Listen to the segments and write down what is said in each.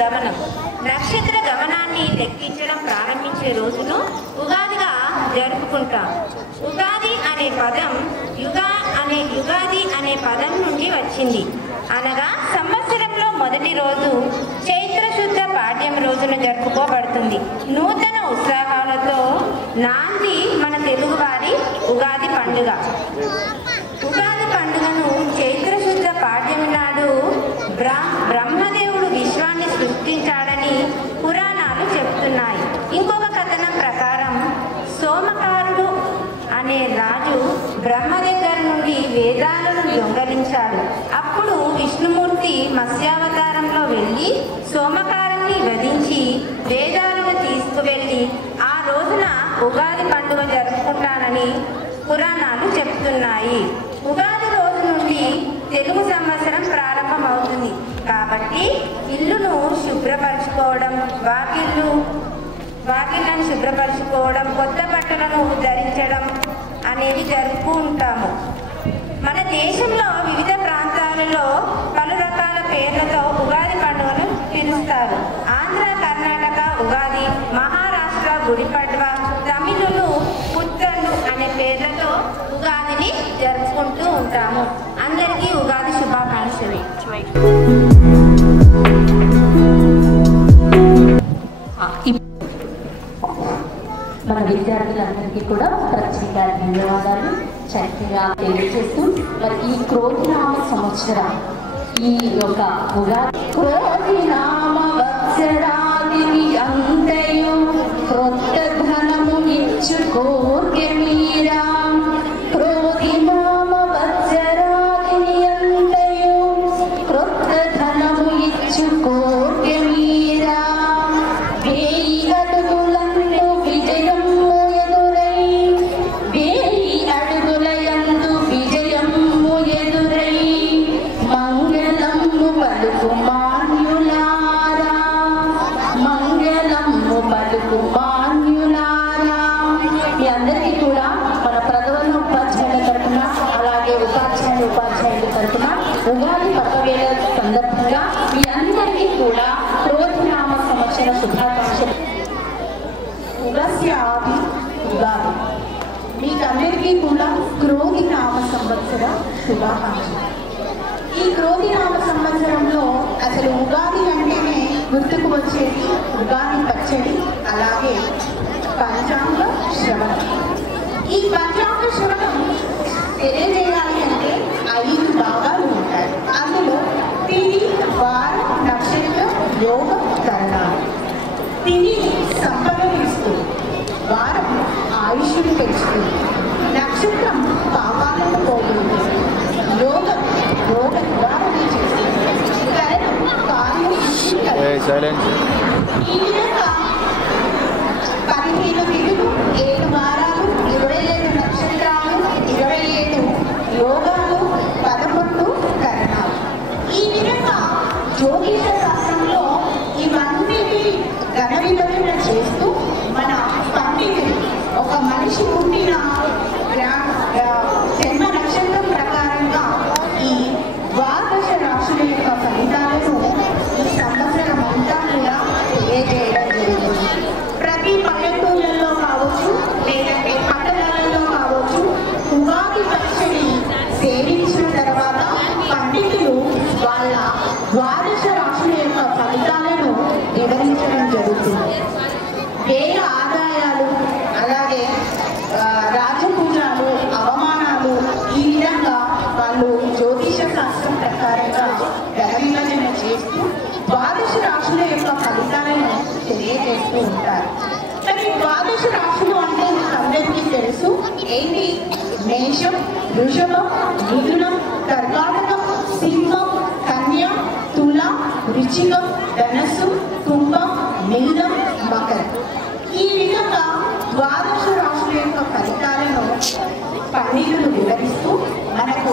గమనం. నక్షత్ర గమనాన్ని లెక్కించడం ప్రారంభించే రోజును ఉగాదిగా జరుపుకుంటాం. ఉగాది అనే పదం యుగాది అనే పదం నుండి వచ్చింది. అనగా సంవత్సరంలో మొదటి రోజు చైత్ర శుద్ధ పాడ్యం రోజున జరుపుకోబడుతుంది. నూతన ఉత్సాహాలతో నాంది మన తెలుగువారి ఉగాది పండుగ. ఉగాది పండుగను చైత్ర శుద్ధ పాడ్యం నాడు బ్రహ్మదేవుడు విశ్వాన్ని సృష్టించాడని పురాణాలు చెబుతున్నాయి. ఇంకొక కథనం ప్రకారం సోమకారుడు అనే రాజు బ్రహ్మ దగ్గర నుండి వేదాలను దొంగలించాడు. అప్పుడు విష్ణుమూర్తి మత్స్యావతారంలో వెళ్ళి సోమకారుని వధించి వేదాలను తీసుకువెళ్ళి ఆ రోజున ఉగాది పండుగ జరుపుకుంటానని పురాణాలు చెప్తున్నాయి. ఉగాది రోజు నుండి తెలుగు సంవత్సరం ప్రారంభమవుతుంది. కాబట్టి ఇల్లును శుభ్రపరచుకోవడం, వాకిళ్ళను శుభ్రపరచుకోవడం, కొత్త బట్టలను ధరించడం అనేది జరుపుకుంటాము. మన దేశంలో వివిధ ప్రాంతాలలో పలు రకాల పేర్లతో ఉగాది పండుగను పిలుస్తారు. ఆంధ్ర, కర్ణాటక ఉగాది, మహారాష్ట్ర గుడిపడ్వ, తమిళులు పుత్తళ్ళు అనే పేర్లతో ఉగాదిని జరుపుకుంటూ ఉంటాము. అందరికీ ఉగాది శుభాకాంక్షలు. మన విద్యార్థులందరికీ కూడా ప్రత్యేక ధన్యవాదాలు చక్కగా తెలియజేస్తూ మరి ఈ క్రోధినామ సంవత్సరం ఈ యొక్క ఉగాది క్రోధినామ వత్సరాదిని అంతయు క్రొత్త ధనము ఇచ్చుకోర్కె మీరా క్రోధినామ వత్సరాదిని అంతయు క్రొత్త ధనము ఇచ్చుకోర్కె మీరా వేయి అడుగులందు విజయము ఎదురై వేయి అడుగులయందు విజయము ఎదురై మంగళము పలుకు మాన్యులారా మంగళము పలుకు మాన్యులారా. మీ అందరికీ కూడా మన ప్రధాన ఉపాధ్యాయుల తరఫున అలాగే ఉపాధ్యాయుల తరఫున ఉగాది పర్వవేళ సందర్భంగా మీ అందరికీ కూడా క్రోధినామ సంవత్సర శుభాకాంక్షలు. ఉగాది మీకందరికీ కూడా క్రోధినామ సంవత్సర శుభాకాంక్షలు. ఈ క్రోధినామ సంవత్సరంలో అసలు ఉగాది అంటేనే గుర్తుకు వచ్చేది ఉగాది పచ్చడి, అలాగే పంచాంగ శ్రవణం. ఈ పంచాంగ శ్రవణం తెలియజేయాలి అంటే 5 భాగాలు ఉంటాయి. అందులో తిథి, వారం, నక్షత్రం, యోగ, కరణాలు. తిథి సంపదను ఇస్తుంది, వారం ఆయుష్ని పెంచుతుంది, నక్షత్రం పాపాలను పోగొడుతుంది, యోగం రోగ నివారణ చేస్తుంది, కరణం కార్యం ఈ విధంగా 15 తిథులు, 7 వారాలు, 27 నక్షత్రాలు, 27 యోగాలు, 11 కరణాలు. ఈ విధంగా జ్యోతిష శాస్త్రంలో ఇవన్నిటి ఘన విభజన చేస్తూ మన పండితులు ఒక మనిషి పుట్టిన జన్మ నక్షత్రం ప్రకారంగా ఈ ద్వాదశ రాశుల యొక్క ఫలితాలను ఈ సంవత్సరం అంతా కూడా తెలియజేయడం జరుగుతుంది. ప్రతి పల్లెటూళ్ళల్లో కావచ్చు, లేదంటే పట్టణాలలో కావచ్చు, ఉగాది పచ్చడి సేవించిన తర్వాత పండితులు వాళ్ళ ద్వాదశ రాశుల యొక్క ఫలితాలను వివరించడం జరుగుతుంది. వ్యయ ఆదాయాలు, అలాగే రాజపూజాలు, అవమానాలు, ఈ విధంగా వాళ్ళు జ్యోతిష శాస్త్రం ప్రకారంగా ధన విభజన చేస్తూ ద్వాదశ రాశుల యొక్క ఫలితాలను తెలియజేస్తూ ఉంటారు. మరి ద్వాదశ రాశులు అంటే మీకు అందరికీ తెలుసు. ఏంటి? మేషం, వృషభం, మిథునం, కర్కాటకం, సింహం, కన్య, తుల, వృశ్చికం, ధనస్సు, కుంభం, మీనం, మకరం. ఈ విధంగా ద్వాదశ రాశుల యొక్క ఫలితాలను పండితులు వివరిస్తూ మనకు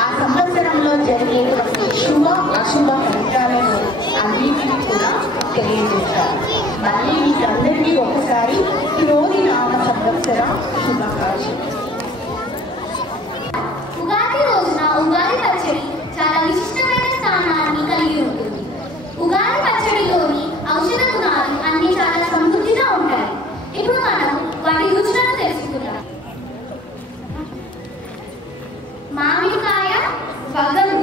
ఆ సంవత్సరంలో జరిగేటువంటి శుభ అశుభ ఫలితాలను అన్నింటినీ కూడా తెలియజేస్తారు. మళ్ళీ మీకందరికీ ఒకసారి క్రోధినామ సంవత్సర శుభాకాంక్షలు. ఉగాది రోజున ఉగాది పచ్చడి చాలా విశిష్టమైన స్థానాన్ని కలిగి ఉంటుంది. ఉగాది పచ్చడిలోని మామిడికాయ వగరు,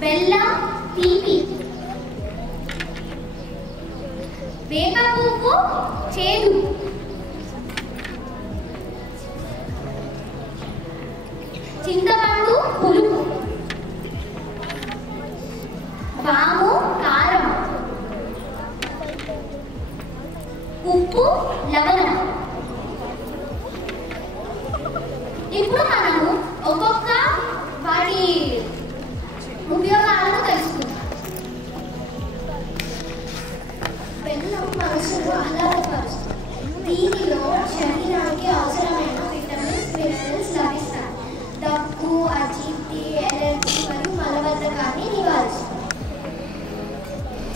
బెల్లం తీపి, వేప పువ్వు చేదు, చింతపండు పులుపు, వాము కారం, ఉప్పు లవణం. ఇప్పుడు మనము ఒక్కొక్క వాటి ఉపయోగాలను తెలుసుకుందాం. బెల్లం మనసును ఆహ్లాదపరుస్తుంది. దీనిలో శరీరానికి అవసరమైన విటమిన్స్, మినరల్స్ లభిస్తాయి. దగ్గు, అజీర్తి, ఎలర్జీ మరియు మలబద్ధకాన్ని నివారిస్తుంది.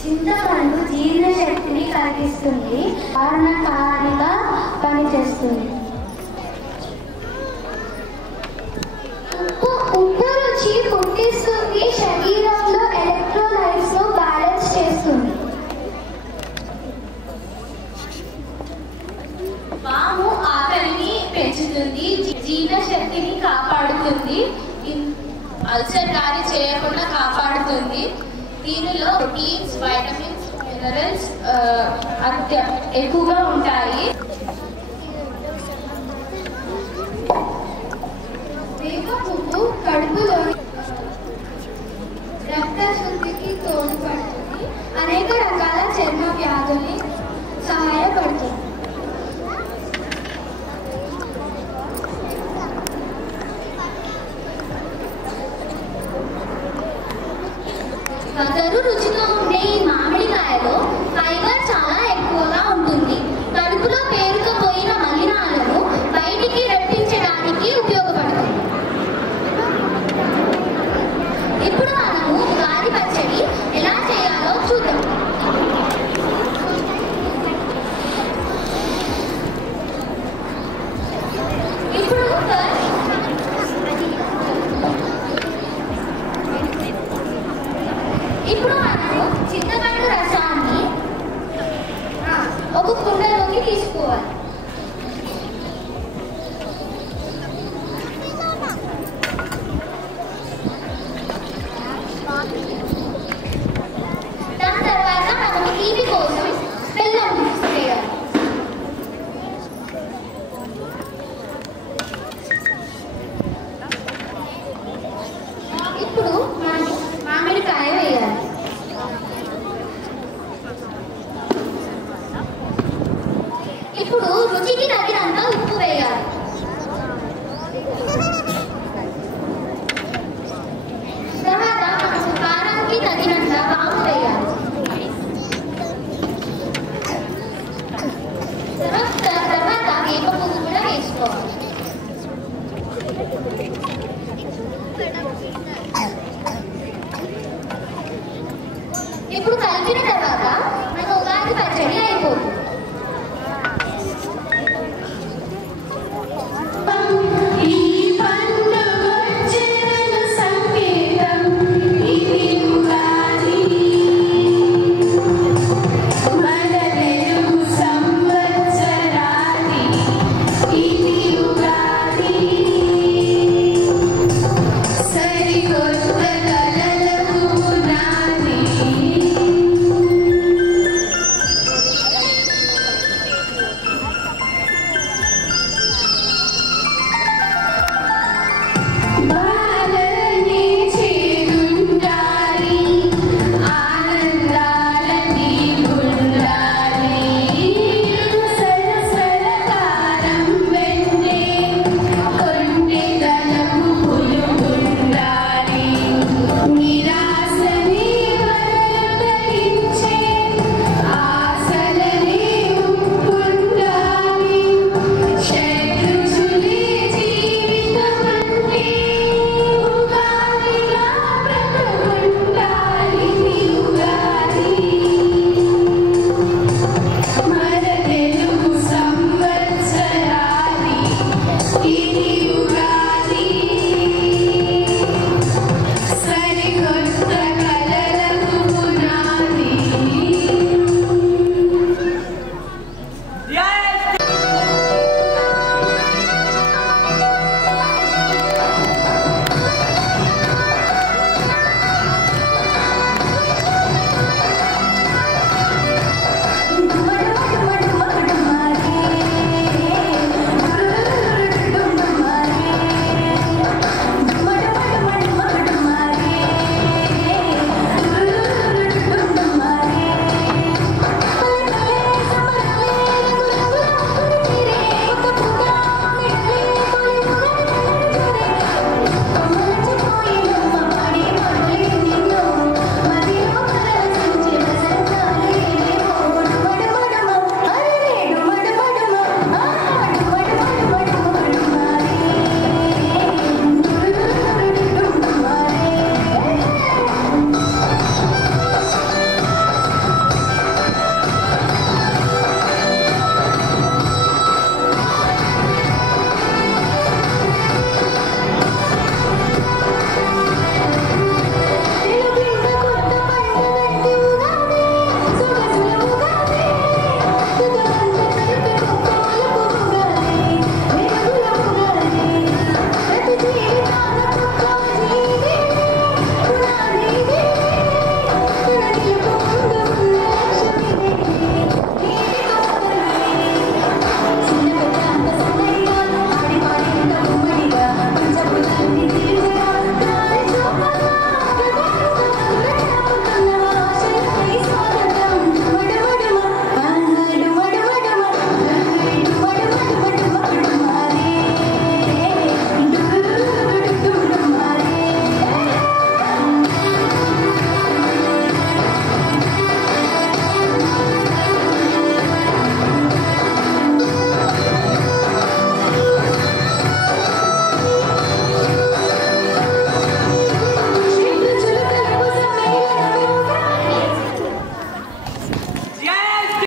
చింతపండు జీర్ణశక్తిని కలిగిస్తుంది, కారణకారిగా పనిచేస్తుంది. ఉప్పు రుచి పుట్టిస్తుంది, శరీరంలో ఎలక్ట్రోలైట్స్ ను బ్యాలెన్స్ చేస్తుంది. వాము ఆకలిని పెంచుతుంది, జీర్ణశక్తిని కాపాడుతుంది, అల్సర్ దారి చేయకుండా కాపాడుతుంది. దీనిలో ప్రోటీన్స్, వైటమిన్స్, మినరల్స్ ఎక్కువగా ఉంటాయి. వేప పువ్వు కడుపులోని రక్తశుద్ధికి తోడ్పడుతుంది, అనేక రకాల చర్మ వ్యాధుల్ని సహాయపడుతుంది. వగరు రుచితో ఉండే ఈ మామిడికాయలో ఫైబర్ చాలా ఎక్కువగా ఉంటుంది. కడుపులో పేరుకుపోయిన మలినాలను బయటికి రప్పించడానికి ఉపయోగపడుతుంది. ఇప్పుడు మనము ఉగాది పచ్చడి ఎలా చేయాలో చూద్దాం. ఇప్పుడు మనము చింతపండు రసాన్ని ఒక కుండలోకి తీసుకోవాలి.